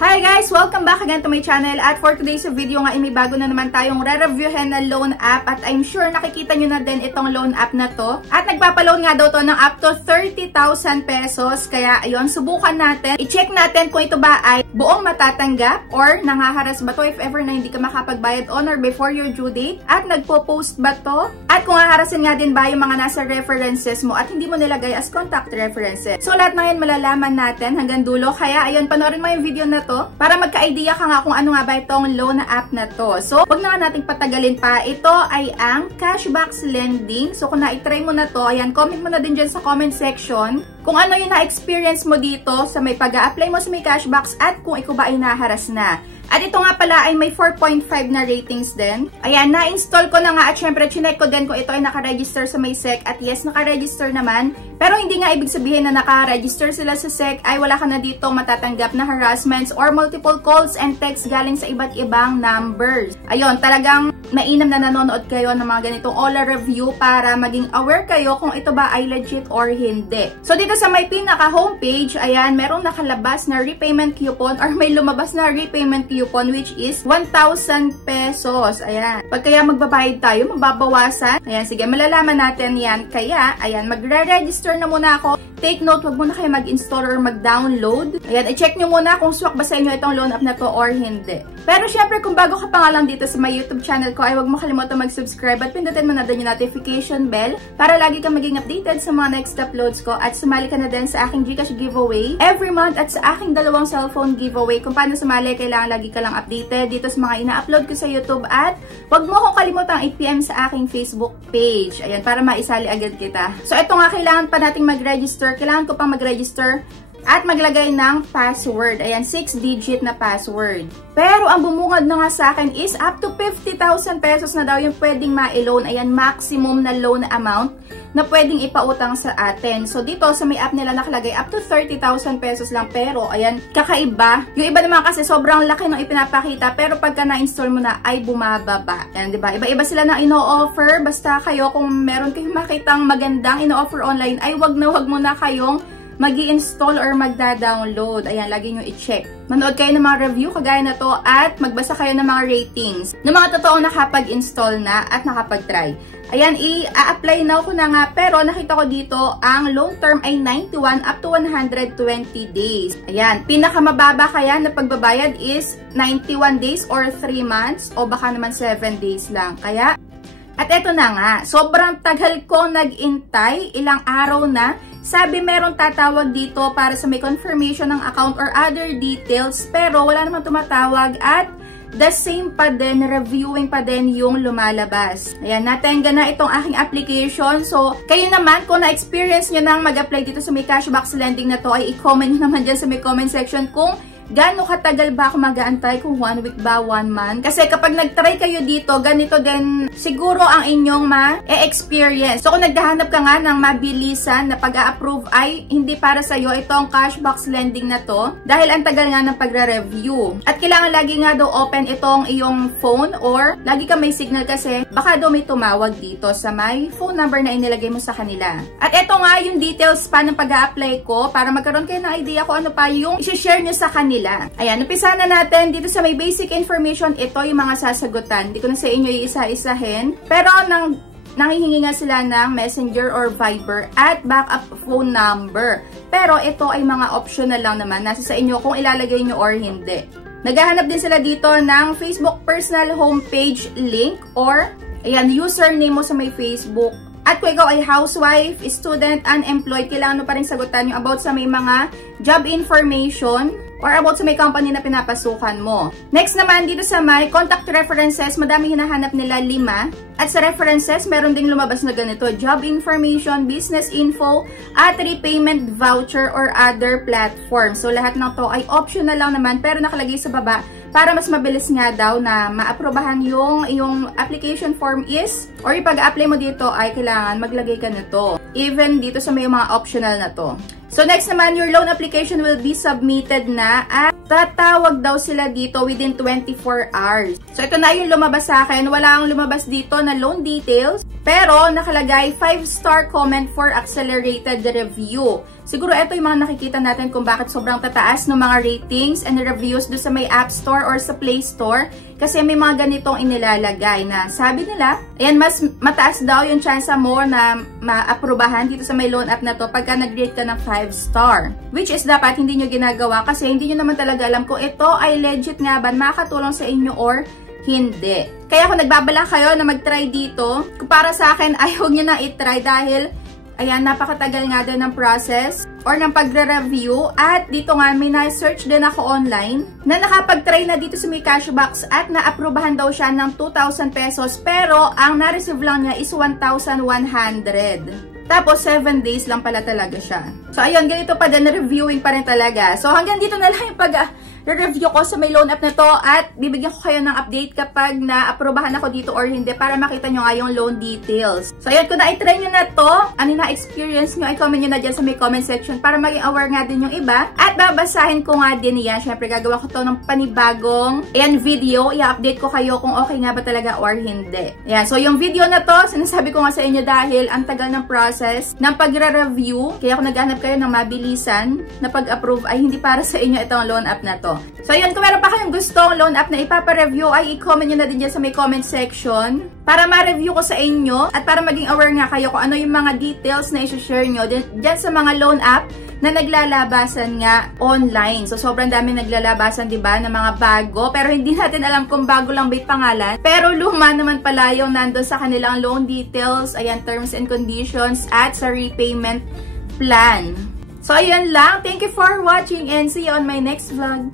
Hi guys! Welcome back again to my channel. At for today's video nga, may bago na naman tayong re-reviewin na loan app. At I'm sure nakikita nyo na din itong loan app na to. At nagpapaloan nga daw to ng up to 30,000 pesos. Kaya ayun, subukan natin. I-check natin kung ito ba ay buong matatanggap or nangaharas ba to if ever na hindi ka makapagbayad on or before your due date. At nagpo-post ba to? At kung haharasin nga din ba yung mga nasa references mo at hindi mo nilagay as contact references. So lahat na yan malalaman natin hanggang dulo. Kaya ayun, panoorin mo yung video na to para magka-idea ka nga kung ano nga ba itong loan app na to. So, wag na nga nating patagalin pa. Ito ay ang Cashbacks Lending. So, kung na-try mo na to, ayan, comment mo na din dyan sa comment section kung ano yung na-experience mo dito sa may pag-a-apply mo sa may cashbacks at kung ikaw ba ay naharas na. At ito nga pala ay may 4.5 na ratings din. Ayan, na-install ko na nga at syempre chinek ko din kung ito ay nakaregister sa may SEC. At yes, nakaregister naman. Pero hindi nga ibig sabihin na nakaregister sila sa SEC ay wala ka na dito matatanggap na harassments or multiple calls and texts galing sa iba't ibang numbers. Ayun, talagang mainam na nanonood kayo ng mga ganitong OLA review para maging aware kayo kung ito ba ay legit or hindi. So dito sa may pinaka-homepage, ayan, merong nakalabas na repayment coupon or may lumabas na repayment coupon which is 1,000 pesos. Ayan. Pag kaya magbabayad tayo, mababawasan. Ayan, sige, malalaman natin yan. Kaya, ayan, magre-register na muna ako. Take note, wag muna kayo mag-install or mag-download. Ayan, i-check nyo muna kung swak ba sa inyo itong loan app na to or hindi. Pero syempre, kung bago ka pa nga lang dito sa my YouTube channel ko, ay wag mo kalimutan mag-subscribe at pindutin mo na din yung notification bell para lagi kang maging updated sa mga next uploads ko at sumali ka na din sa aking GCash giveaway every month at sa aking 2 cellphone giveaway. Kung paano sumali, kailangan lagi ka lang updated dito sa mga ina-upload ko sa YouTube at wag mo akong kalimutang i-PM sa aking Facebook page. Ayan, para maisali agad kita. So, ito nga, kailangan pa nating mag-register. Kailangan ko pang mag-register at maglagay ng password. Ayan, 6-digit na password. Pero ang bumungad na nga sa akin is up to 50,000 pesos na daw yung pwedeng ma-loan. Ayan, maximum na loan amount na pwedeng ipautang sa atin. So, dito sa may app nila nakalagay up to 30,000 pesos lang. Pero, ayan, kakaiba. Yung iba naman kasi sobrang laki ng ipinapakita. Pero pagka na-install mo na, ay bumababa. Ayan, diba? Iba-iba sila na ino-offer. Basta kayo, kung meron kayong makitang magandang ino-offer online, ay wag mo na kayong mag-i-install or magda-download. Ayan, lagi nyo i-check. Manood kayo ng mga review kagaya na to at magbasa kayo ng mga ratings ng mga totoong nakapag-install na at nakapag-try. Ayan, i-apply na ko na nga pero nakita ko dito ang loan term ay 91 up to 120 days. Ayan, pinakamababa kaya na pagbabayad is 91 days or 3 months o baka naman 7 days lang. Kaya, at eto na nga, sobrang tagal ko nag-intay, ilang araw na. Sabi meron tatawag dito para sa may confirmation ng account or other details pero wala naman tumatawag at the same pa din, reviewing pa din yung lumalabas. Ayan, natenga na itong aking application. So, kayo naman, kung na-experience nyo nang mag-apply dito sa may Cashbacks Lending na to, ay i-comment nyo naman dyan sa may comment section kung gaano katagal ba ako mag-aantay, kung 1 week ba, 1 month. Kasi kapag nag-try kayo dito, ganito din siguro ang inyong ma-experience. So kung naghahanap ka nga ng mabilisan na pag-a-approve ay hindi para sa'yo itong Cashbacks Lending na to dahil ang tagal nga ng pagre-review. At kailangan lagi nga daw open itong iyong phone or lagi ka may signal kasi baka daw may tumawag dito sa may phone number na inilagay mo sa kanila. At eto nga yung details pa ng pag-a-apply ko para magkaroon kayo ng idea kung ano pa yung i-share nyo sa kanila. Ayan, umpisa na natin. Dito sa may basic information, ito yung mga sasagutan. Hindi ko na sa inyo iisa-isahin. Pero nanghihingi nga sila ng Messenger or Viber at backup phone number. Pero ito ay mga optional lang naman. Nasa sa inyo kung ilalagay nyo or hindi. Naghahanap din sila dito ng Facebook personal homepage link or ayan, username mo sa may Facebook. At kung ikaw ay housewife, student, unemployed, kailangan mo pa rin sagutan yung about sa may mga job information or about sa may company na pinapasukan mo. Next naman, dito sa may contact references, madami hinahanap nila 5. At sa references, meron ding lumabas na ganito, job information, business info, at repayment voucher or other platform. So, lahat ng to ay optional lang naman, pero nakalagay sa baba para mas mabilis nga daw na maaprobahan yung application form is, or yung pag-apply mo dito ay kailangan maglagay ka nito. Even dito sa may mga optional na to. So, next naman, your loan application will be submitted na at tatawag daw sila dito within 24 hours. So, ito na yung lumabas sa akin. Wala ang lumabas dito na loan details, pero nakalagay 5-star comment for accelerated review. Siguro ito yung mga nakikita natin kung bakit sobrang tataas ng mga ratings and reviews doon sa may App Store or sa Play Store. Kasi may mga ganitong inilalagay na sabi nila, ayan, mas mataas daw yung chance mo na maaprubahan dito sa may loan app na to pagka nag-rate ka ng 5 star. Which is dapat hindi nyo ginagawa kasi hindi nyo naman talaga alam kung ito ay legit nga ba, makakatulong sa inyo or hindi. Kaya kung nagbabala kayo na mag-try dito, kung para sa akin ay huwag nyo na i-try dahil ayan, napakatagal nga din ng process or ng pagre-review. At dito nga, may na-search din ako online na nakapag-try na dito sa may cashbacks at na-aprobahan daw siya ng 2,000 pesos pero ang na-receive lang niya is 1,100. Tapos, 7 days lang pala talaga siya. So, ayun, ganito pa din, reviewing pa rin talaga. So, hanggang dito na lang yung pag-review ko sa may loan app na to at bibigyan ko kayo ng update kapag na-aprobahan ako dito or hindi para makita nyo nga yung loan details. So, ayun, kung na-try nyo na to, ano na-experience nyo, i-comment nyo na dyan sa may comment section para maging aware nga din yung iba. At babasahin ko nga din yan. Siyempre, gagawa ko to ng panibagong video. I-update ko kayo kung okay nga ba talaga or hindi. Ayan, so yung video na to, sinasabi ko nga sa inyo dahil ang tagal ng process ng pagre-review. Kaya kung naghanap kayo ng mabilisan na pag-approve ay hindi para sa inyo itong loan app na to. So, ayun, kung meron pa kayong gustong loan app na ipapa-review ay i-comment nyo na din dyan sa may comment section para ma-review ko sa inyo at para maging aware nga kayo kung ano yung mga details na i-share nyo dyan sa mga loan app na naglalabasan nga online. So, sobrang dami naglalabasan, diba, ng mga bago. Pero hindi natin alam kung bago lang ba yung pangalan. Pero luma naman pala yung nandun sa kanilang loan details, ayan, terms and conditions, at sa repayment plan. So, ayan lang. Thank you for watching and see you on my next vlog.